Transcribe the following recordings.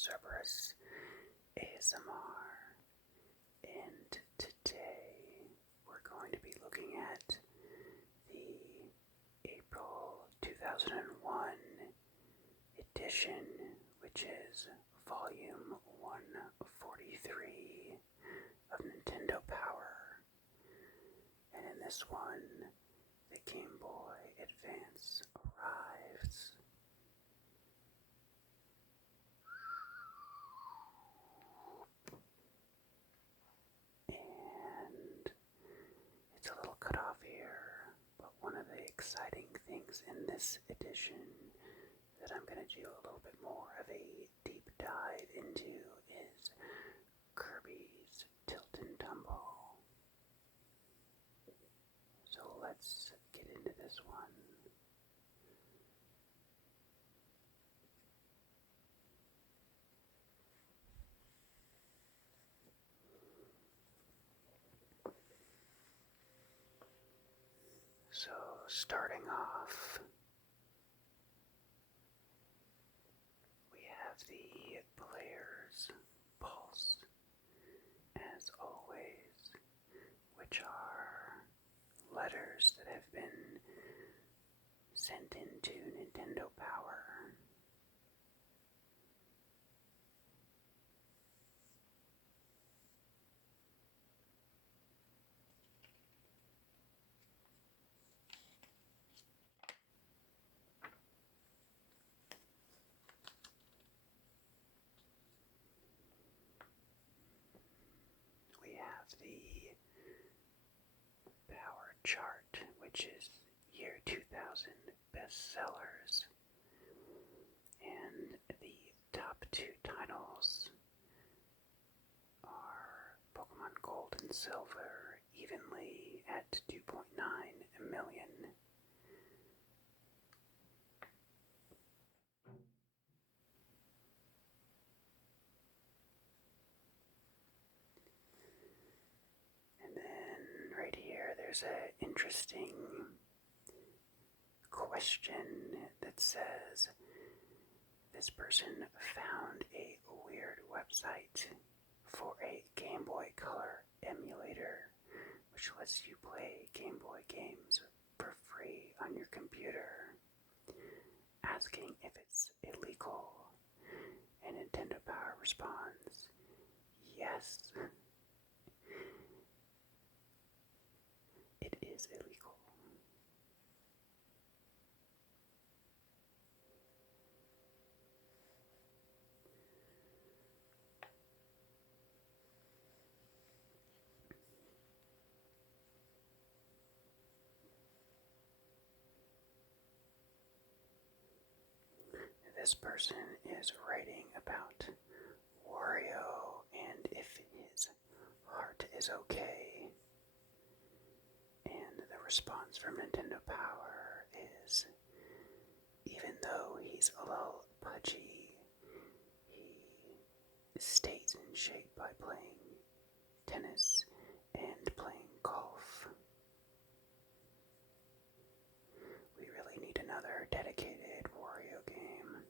Cerberus ASMR, and today we're going to be looking at the April 2001 edition, which is volume 143 of Nintendo Power. And in this one, the Game Boy Advance arrives. And it's a little cut off here, but one of the exciting things in this edition that I'm going to do a little bit more of a deep dive into is Kirby's Tilt and Tumble. So let's get into this one. So starting off, we have the player's pulse, as always, which are letters that have been sent into Nintendo Power. We have the Power Chart, which is year 2000 bestsellers, and the top two titles are Pokemon Gold and Silver, evenly at 2.9 million. And then right here, there's an interesting question that says, this person found a weird website for a Game Boy Color emulator, which lets you play Game Boy games for free on your computer, asking if it's illegal. And Nintendo Power responds, yes, it is illegal. This person is writing about Wario and if his heart is okay. And the response from Nintendo Power is, even though he's a little pudgy, he stays in shape by playing tennis and playing golf. We really need another dedicated Wario game.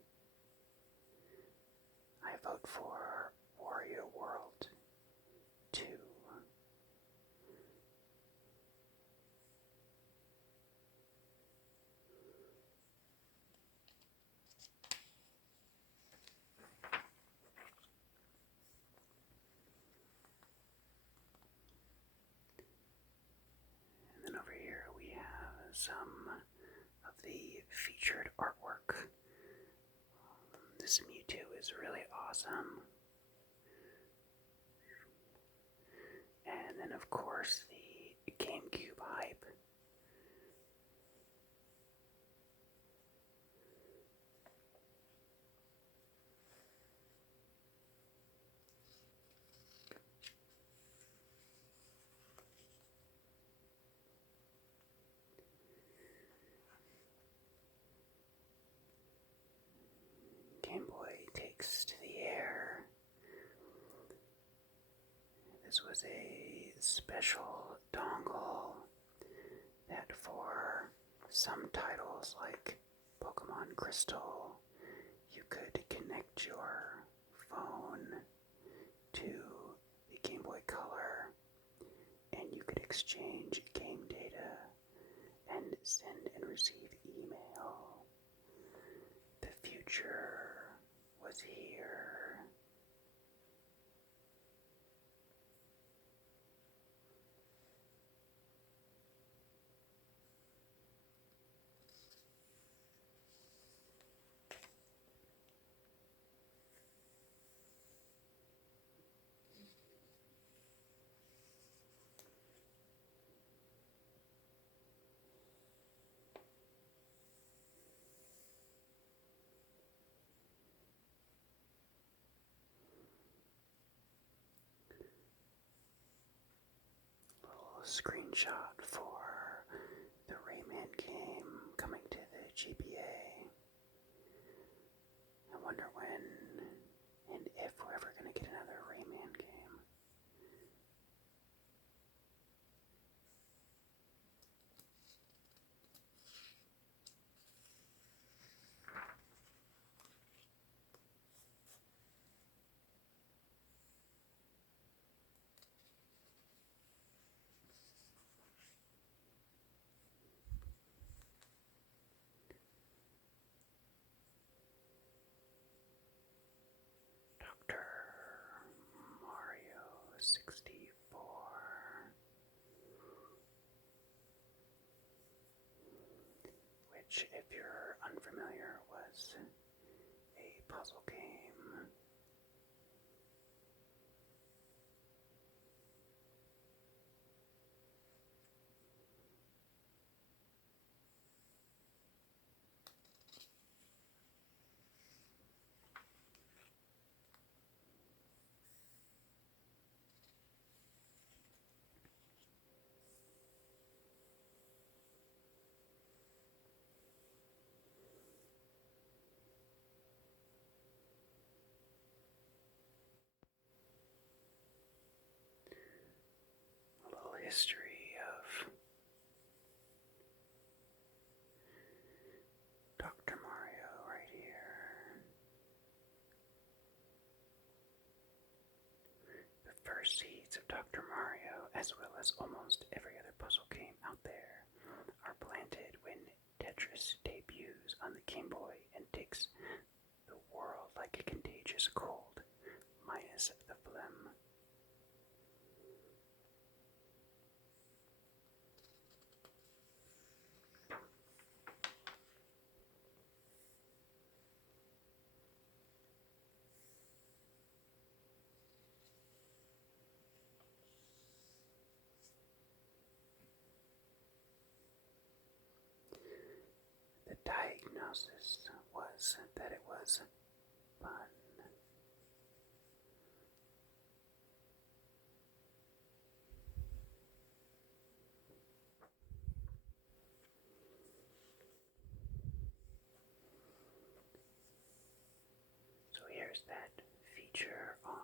I vote for Wario World 2. And then over here we have some of the featured artwork. This Mewtwo is really awesome. And then of course the GameCube hype. Game Boy takes to the air. This was a special dongle that for some titles like Pokemon Crystal, you could connect your phone to the Game Boy Color, and you could exchange game data and send and receive email. The future was here. Screenshot for the Rayman game coming to the GBA. I wonder when and if we're ever going to get another Rayman game. Dr. Mario 64. Which, if you're unfamiliar, was a puzzle game. A little history of Dr. Mario right here. The first seeds of Dr. Mario, as well as almost every other puzzle game out there, are planted when Tetris debuts on the Game Boy and takes the world like a contagious cold, minus the phlegm. The diagnosis was that it was fun. So here's that feature on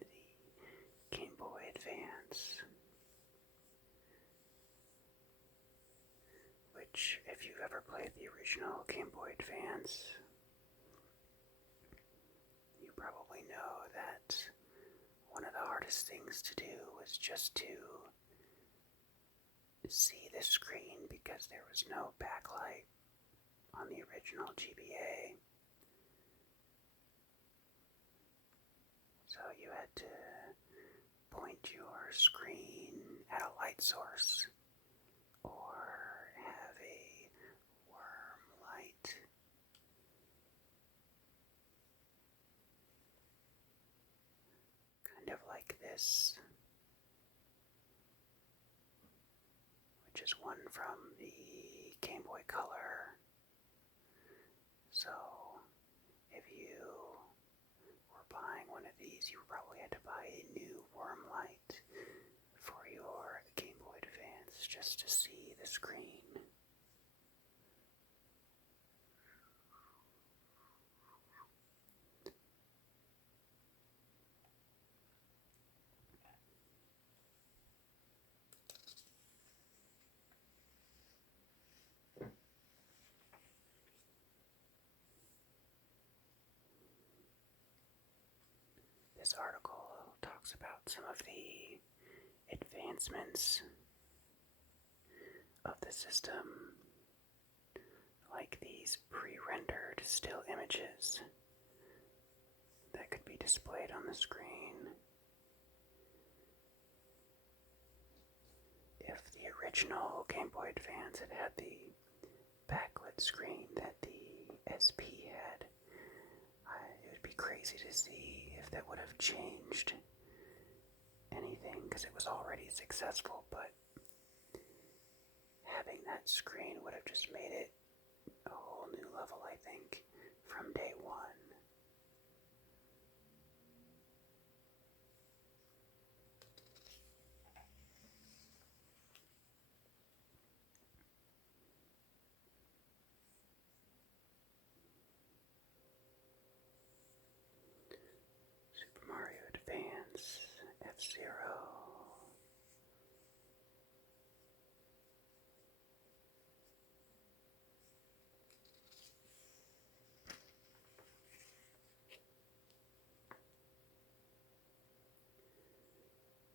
the Game Boy Advance, which, if you've ever played the original Game Boy Advance, you probably know that one of the hardest things to do was just to see the screen because there was no backlight on the original GBA. So you had to point your screen at a light source or have a worm light. Kind of like this, which is one from the Game Boy Color. So if you were buying one of these, you probably had to buy a new worm light for your Game Boy Advance just to see the screen. this article talks about some of the advancements of the system, like these pre-rendered still images that could be displayed on the screen. If the original Game Boy Advance had had the backlit screen that the SP had, it would be crazy to see if that would have changed anything, because it was already successful, but having that screen would have just made it a whole new level, I think, from day one. Super Mario Advance, F-Zero.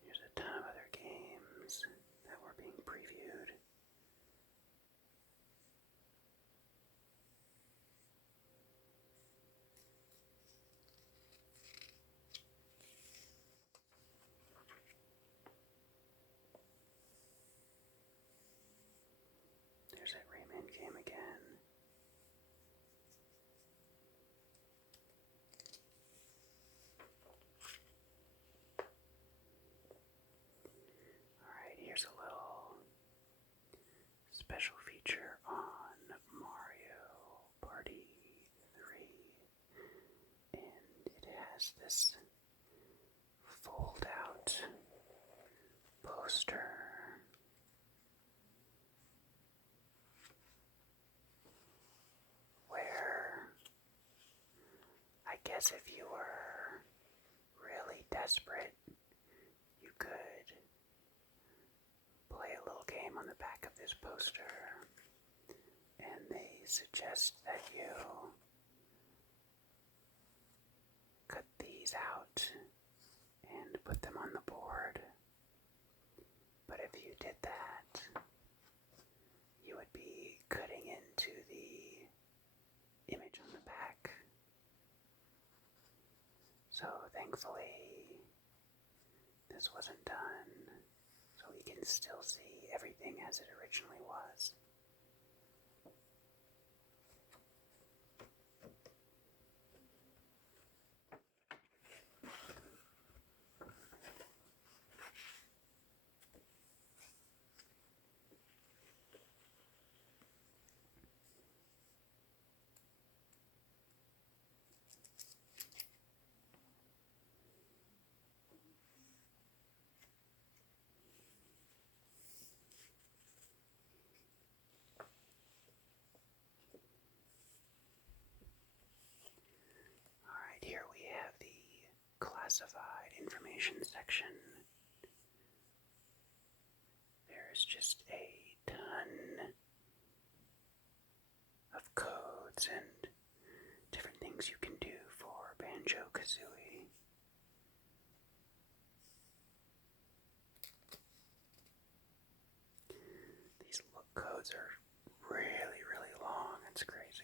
Here's a ton of other games that were being previewed. There's that Rayman game again. Alright, here's a little special feature on Mario Party 3. And it has this fold-out poster where I guess if you were really desperate, you could play a little game on the back of this poster, and they suggest that you cut these out and put them on the board. But if you did that, you would be cutting into the image on the back. So thankfully, this wasn't done, so we can still see everything as it originally was. Alright, here we have the classified information section. There's just a ton of codes and different things you can do for Banjo-Kazooie. These codes are really, really long. It's crazy.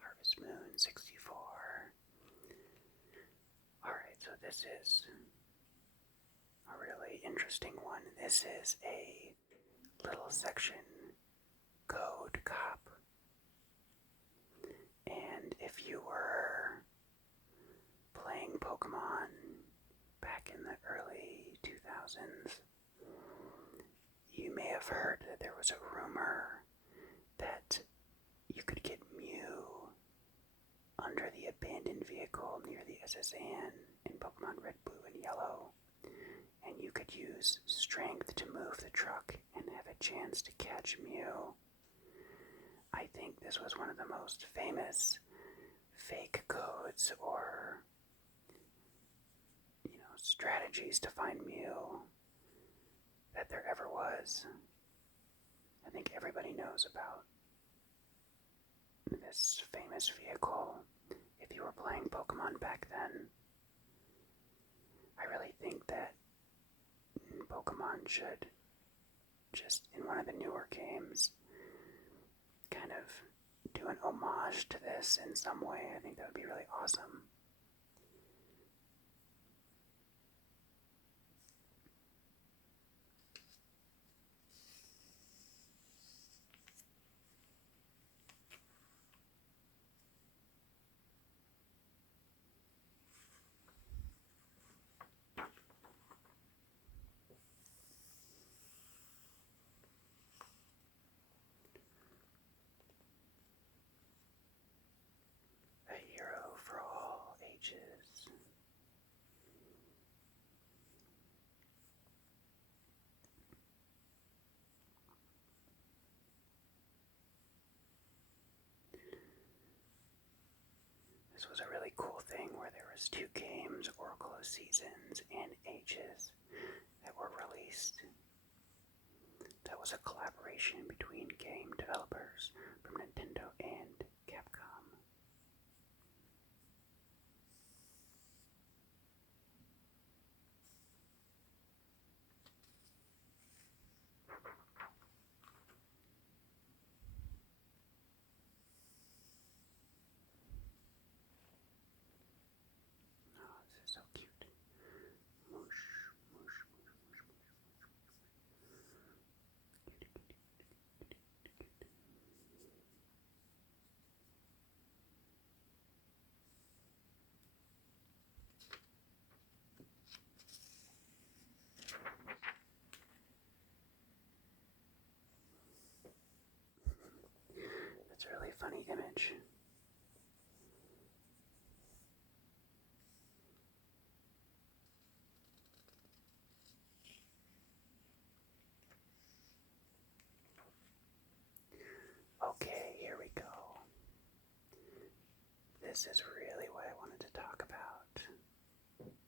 Harvest Moon 64. Alright, so this is a really interesting one. This is a little section, Code Cop. And if you were playing Pokemon back in the early 2000s, you may have heard that there was a rumor that you could get Mew under the abandoned vehicle near the SS Anne in Pokemon Red, Blue, and Yellow, and you could use strength to move the truck and have a chance to catch Mew. I think this was one of the most famous fake codes or, strategies to find Mew that there ever was. I think everybody knows about this famous vehicle. If you were playing Pokemon back then, I really think that Pokemon should, just in one of the newer games, kind of do an homage to this in some way. I think that would be really awesome. A hero for all ages. This was a really cool thing where there was 2 games, Oracle of Seasons and Ages, that were released. That was a collaboration between game developers from Nintendo and Capcom. Oh, this is so cute. Moosh, moosh, moosh, moosh, moosh, moosh. That's a really funny image. Okay, here we go. This is really what I wanted to talk about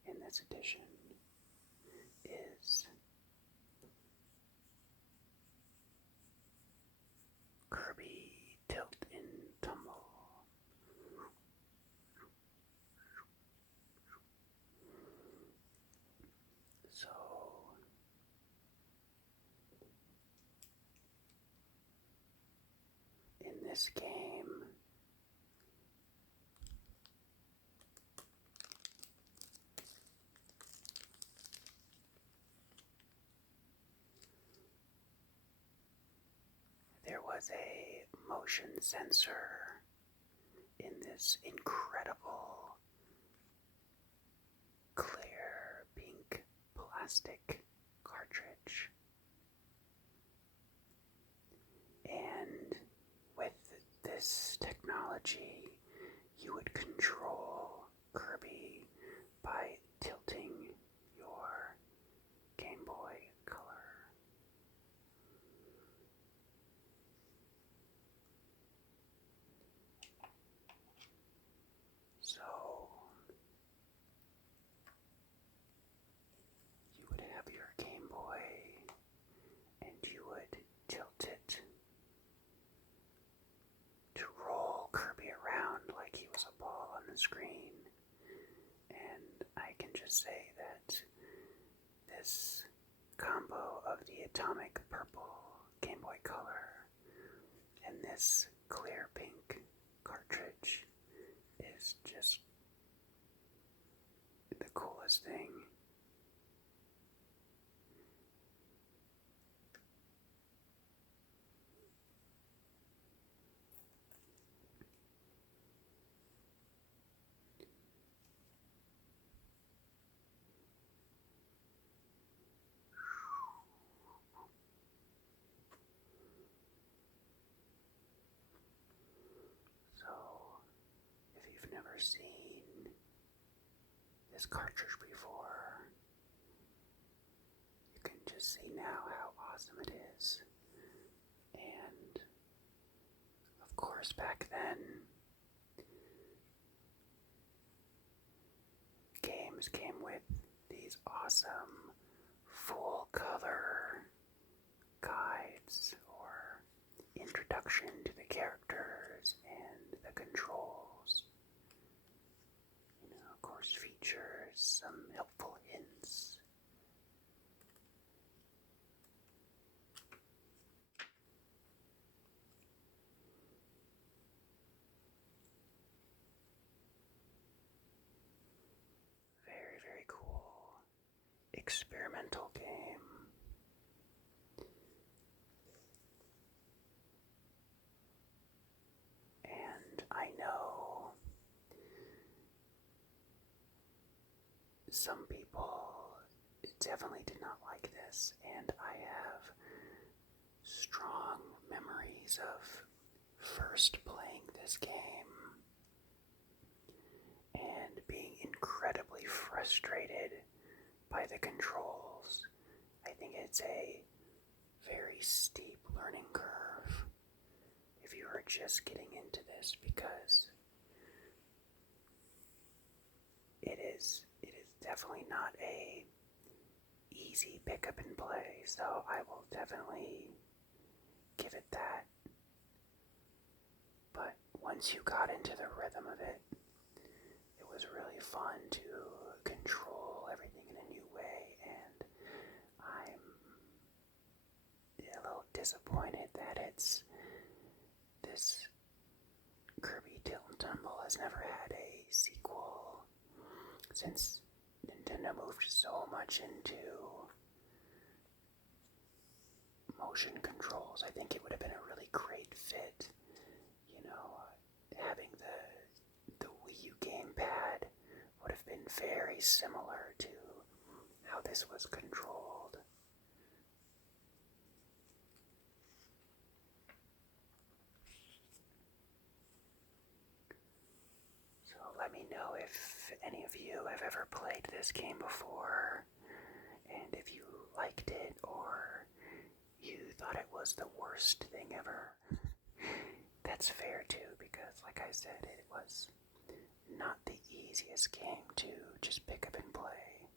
in this edition, is Kirby Tilt in Tumble. So, in this game, there was a motion sensor in this incredible clear pink plastic cartridge. And with this technology, you would control Kirby by tilting your Game Boy Color. So you would have your Game Boy and you would tilt it to roll Kirby around like he was a ball on the screen. And I can just say that this combo of the atomic purple Game Boy Color and this clear pink cartridge is just the coolest thing. So, if you've never seen this cartridge before, you can just see now how awesome it is. And of course, back then, games came with these awesome full color introduction to the characters and the controls. Of course, features some helpful hints. Very, very cool. Experimental game. And I know some people definitely did not like this, and I have strong memories of first playing this game and being incredibly frustrated by the controls. I think it's a very steep learning curve if you are just getting into this, because it is definitely not a easy pick up and play, so I will definitely give it that. But once you got into the rhythm of it, it was really fun to control everything in a new way, and I'm a little disappointed that this Kirby Tilt and Tumble has never had a sequel, since Nintendo moved so much into motion controls. I think it would have been a really great fit. Having the Wii U gamepad would have been very similar to how this was controlled. So let me know if any of you have ever played this game before, and if you liked it or you thought it was the worst thing ever. That's fair too, because like I said, it was not the easiest game to just pick up and play.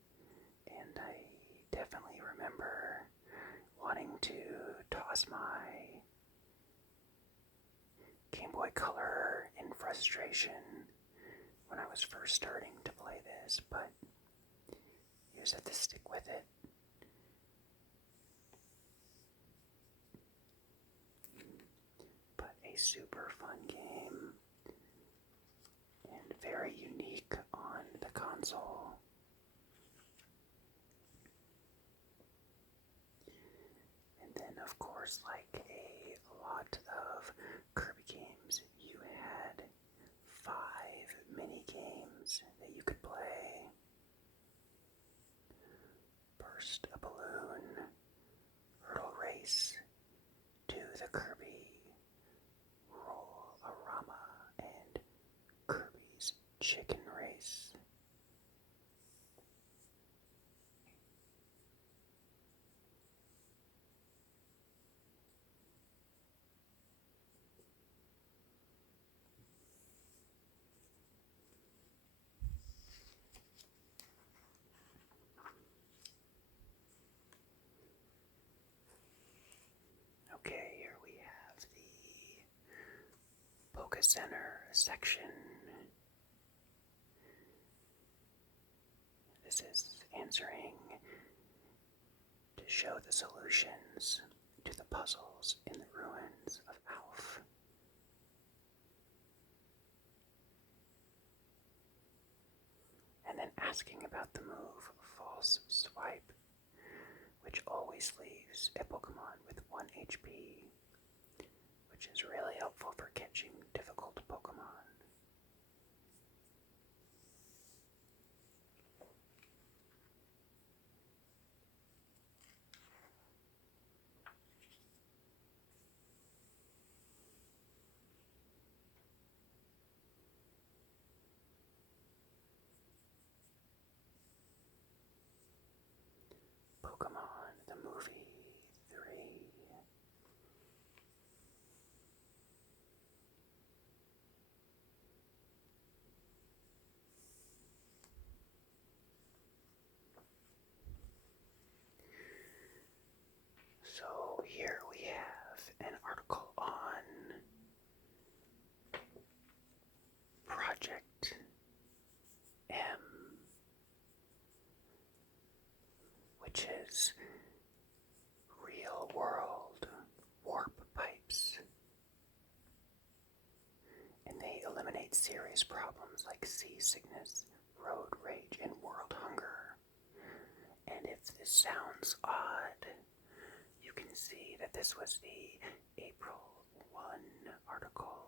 And I definitely remember wanting to toss my Game Boy Color in frustration when I was first starting to play this, but you just have to stick with it. But a super fun game, and very unique on the console. And then, of course, like a lot of Kirby games, you had 5 mini games that you could play. Burst a Balloon, Hurdle Race, Do the Kirby, Roll-A-Rama, and Kirby's Chicken Race. Okay, here we have the Pokécenter section. This is answering to show the solutions to the puzzles in the ruins of Alf. And then asking about the move False Swipe, which always leaves a Pokemon with 1 HP, which is really helpful for catching difficult Pokemon. Pokemon, the movie 3. use real-world warp pipes, and they eliminate serious problems like seasickness, road rage, and world hunger. And if this sounds odd, you can see that this was the April 1 article.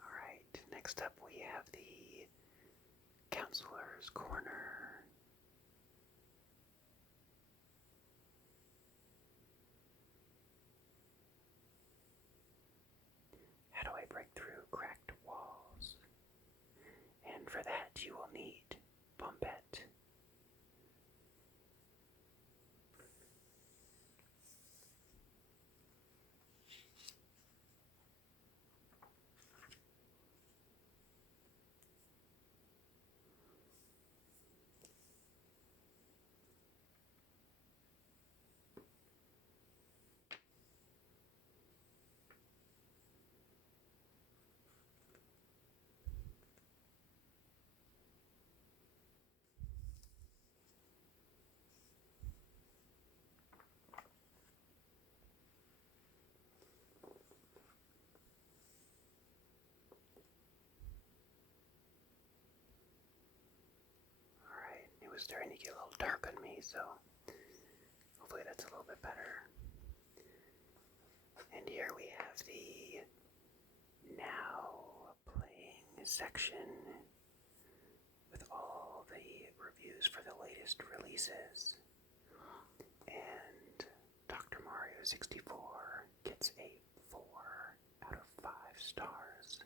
Alright, next up we have the Counselor's Corner. How do I break through cracked walls? And for that you will need Bombette. Alright, it was starting to get a little dark on me, so hopefully that's a little bit better. And here we have the now playing section with all the reviews for the latest releases. And Dr. Mario 64 gets a 4 out of 5 stars.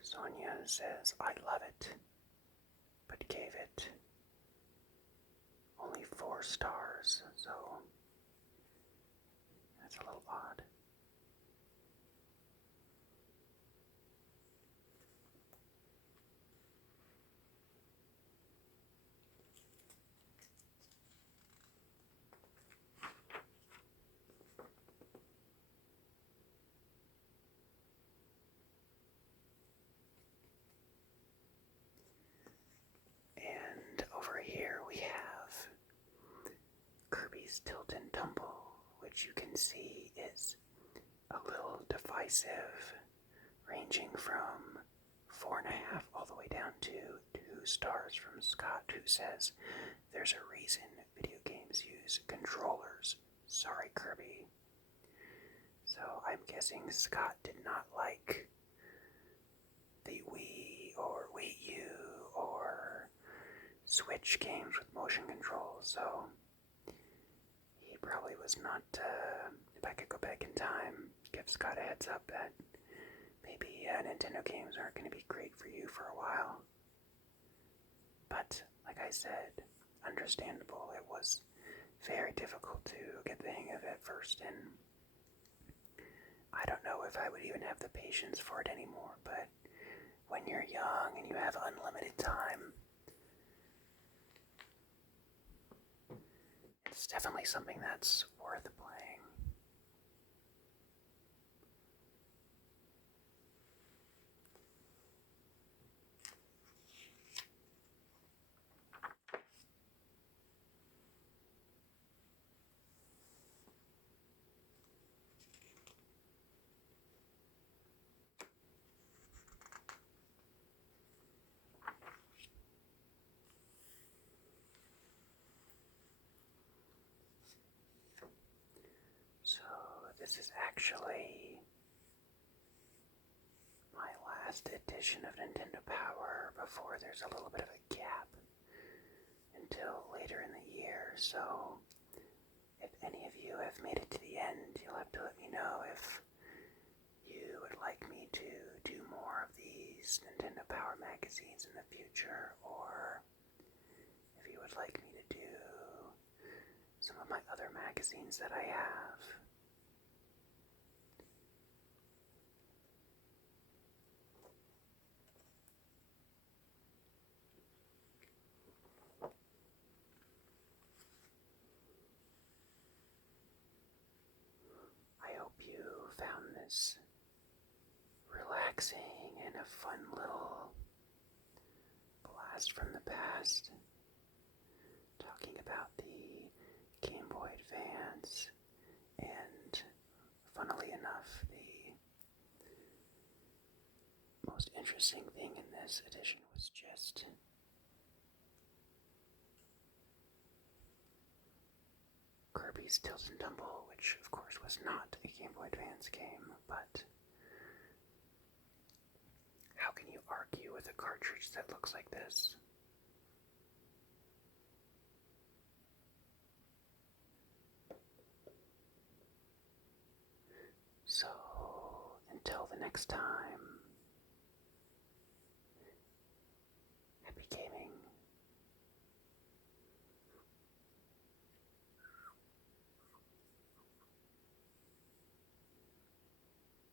Sonia says, I love it, but gave it only 4 stars, so that's a little odd. And over here we have Kirby's Tilt and Tumble, which you can see is a little divisive, ranging from 4.5 all the way down to 2 stars from Scott, who says, there's a reason video games use controllers. Sorry, Kirby. So I'm guessing Scott did not like the Wii or Wii U or Switch games with motion control, so he probably was not, if I could go back in time, give Scott a heads up that maybe Nintendo games aren't going to be great for you for a while. But, like I said, understandable. It was very difficult to get the hang of it first, and I don't know if I would even have the patience for it anymore, but when you're young and you have unlimited time, it's definitely something that's worth playing. So this is actually my last edition of Nintendo Power before there's a little bit of a gap until later in the year. So if any of you have made it to the end, you'll have to let me know if you would like me to do more of these Nintendo Power magazines in the future, or if you would like me to do some of my other magazines that I have. is relaxing and a fun little blast from the past, talking about the Game Boy Advance, and funnily enough, the most interesting thing in this edition was just Kirby's Tilt and Tumble, which of course was not a Game Boy Advance game, but how can you argue with a cartridge that looks like this? So, until the next time,